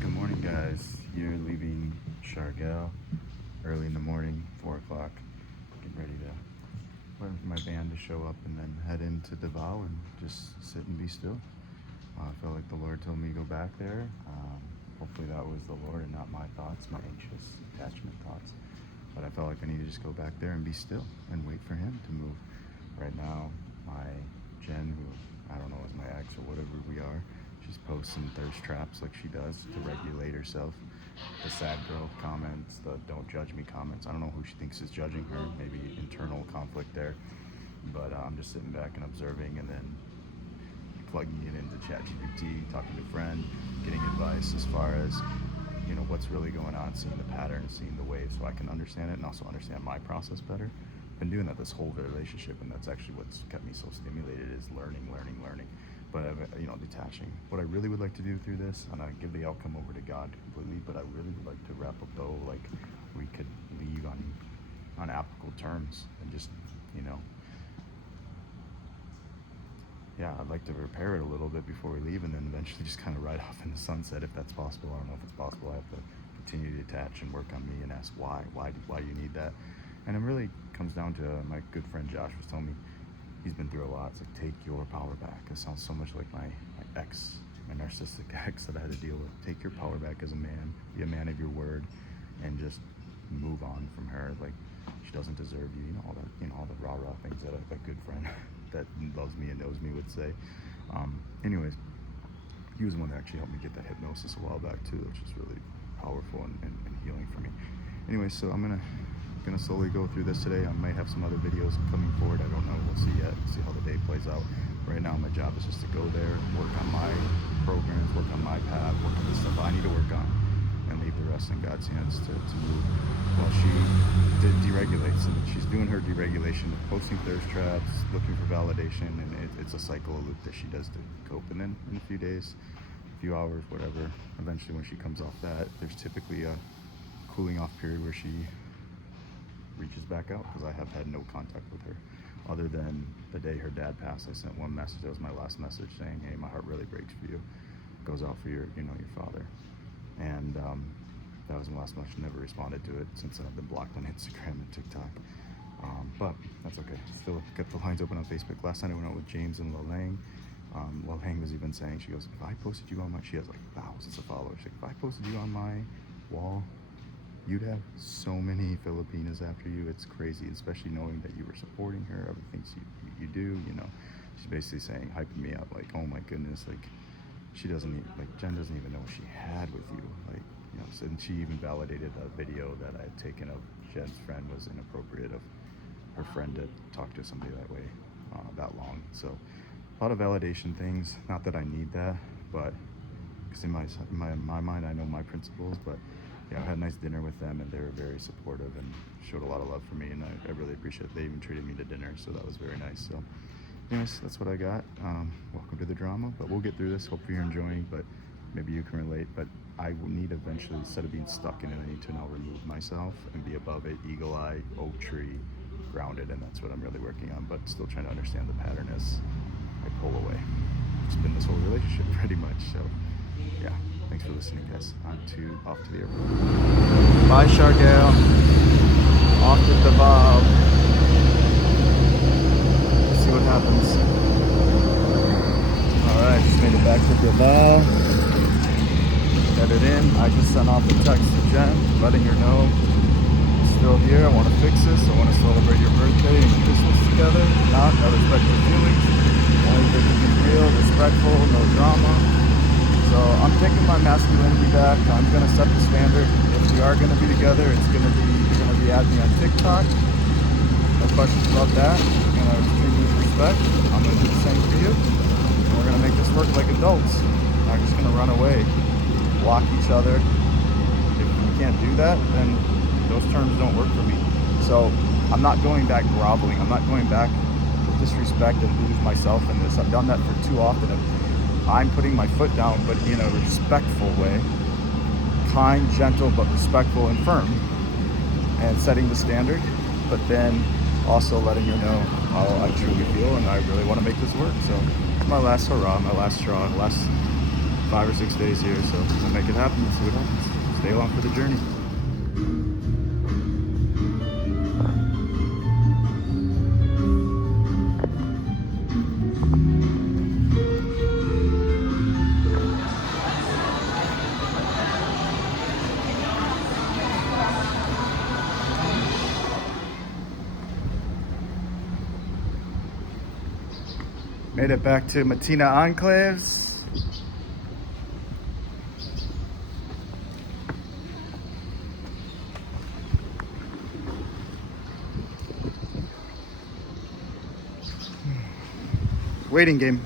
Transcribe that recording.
Good morning, guys. You're leaving Chargel early in the morning, 4 o'clock. Getting ready to wait for my band to show up and then head into Davao and just sit and be still. I felt like the Lord told me to go back there. Hopefully that was the Lord and not my thoughts, my anxious attachment thoughts. But I felt like I need to just go back there and be still and wait for Him to move. Right now, my Jen, who I don't know is my ex or whatever we are, she's posting thirst traps like she does to regulate herself. The sad girl comments, the don't judge me comments. I don't know who she thinks is judging her, maybe internal conflict there. But I'm just sitting back and observing and then plugging it into ChatGPT, talking to a friend, getting advice as far as, what's really going on, seeing the pattern, seeing the waves so I can understand it and also understand my process better. Been doing that this whole relationship, and that's actually what's kept me so stimulated is learning. But detaching. What I really would like to do through this, and I give the outcome over to God completely, but I really would like to wrap up though, like we could leave on applicable terms and just, I'd like to repair it a little bit before we leave and then eventually just kind of ride off in the sunset if that's possible. I don't know if it's possible. I have to continue to detach and work on me and ask why do you need that? And it really comes down to my good friend Josh was telling me he's been through a lot. It's like, take your power back. It sounds so much like my ex, my narcissistic ex that I had to deal with. Take your power back as a man, be a man of your word, and just move on from her. Like, she doesn't deserve you. All the rah things that a good friend that loves me and knows me would say. Anyways, he was the one that actually helped me get that hypnosis a while back too, which is really powerful and healing for me. Anyway, so I'm gonna slowly go through this today. I might have some other videos coming forward. I don't know. We'll see yet. See how the day plays out. Right now, my job is just to go there, work on my programs, work on my path, work on the stuff I need to work on, and leave the rest in God's hands to move. While she deregulates, and she's doing her deregulation, posting thirst traps, looking for validation, and it's a cycle, a loop that she does to cope. And then in a few days, a few hours, whatever, eventually when she comes off that, there's typically a cooling off period where she reaches back out, because I have had no contact with her other than the day her dad passed. I sent one message. That was my last message, saying, hey, my heart really breaks for you. Goes out for your father. And that was my last message. Never responded to it since I've been blocked on Instagram and TikTok. But that's okay. Still kept the lines open on Facebook. Last night I went out with James and Lalang. Lalang was even saying, she goes, if I posted you on my, she has like thousands of followers. She's like, if I posted you on my wall, you'd have so many Filipinas after you. It's crazy, especially knowing that you were supporting her, everything you do, She's basically saying, hyping me up, like, oh my goodness, like, Jen doesn't even know what she had with you. Like, so, and she even validated a video that I had taken of Jen's friend was inappropriate of her friend to talk to somebody that way, that long. So a lot of validation things, not that I need that, but because in my mind, I know my principles, but I had a nice dinner with them, and they were very supportive and showed a lot of love for me, and I really appreciate it. They even treated me to dinner, so that was very nice. So anyways, that's what I got. Welcome to the drama, but we'll get through this. Hopefully you're enjoying, but maybe you can relate. But I will need eventually, instead of being stuck in it, I need to now remove myself and be above it, eagle eye, oak tree, grounded, and that's what I'm really working on, but still trying to understand the pattern as I pull away. It's been this whole relationship pretty much, so yeah. Thanks for listening, guys. Off to the airport. Bye, Chargel. Off to Davao. See what happens. Alright, just made it back to Davao. Headed in. I just sent off a text to Jen, letting her know I'm still here. I want to fix this. I want to celebrate your birthday and Christmas together. I respect your feelings. Only if it's real, respectful, no drama. So I'm taking my masculinity back. I'm going to set the standard. If we are going to be together, you're going to be adding me on TikTok. No questions about that. You're going to treat me with respect. I'm going to do the same for you. And we're going to make this work like adults. I'm not just going to run away, block each other. If we can't do that, then those terms don't work for me. So I'm not going back groveling. I'm not going back with disrespect and lose myself in this. I've done that for too often. I'm putting my foot down, but in a respectful way, kind, gentle, but respectful and firm, and setting the standard, but then also letting her know how I truly feel, and I really want to make this work. So my last hurrah, my last straw, last 5 or 6 days here, so we'll make it happen. Let's see what happens. Stay along for the journey. Made it back to Matina Enclaves. Waiting game.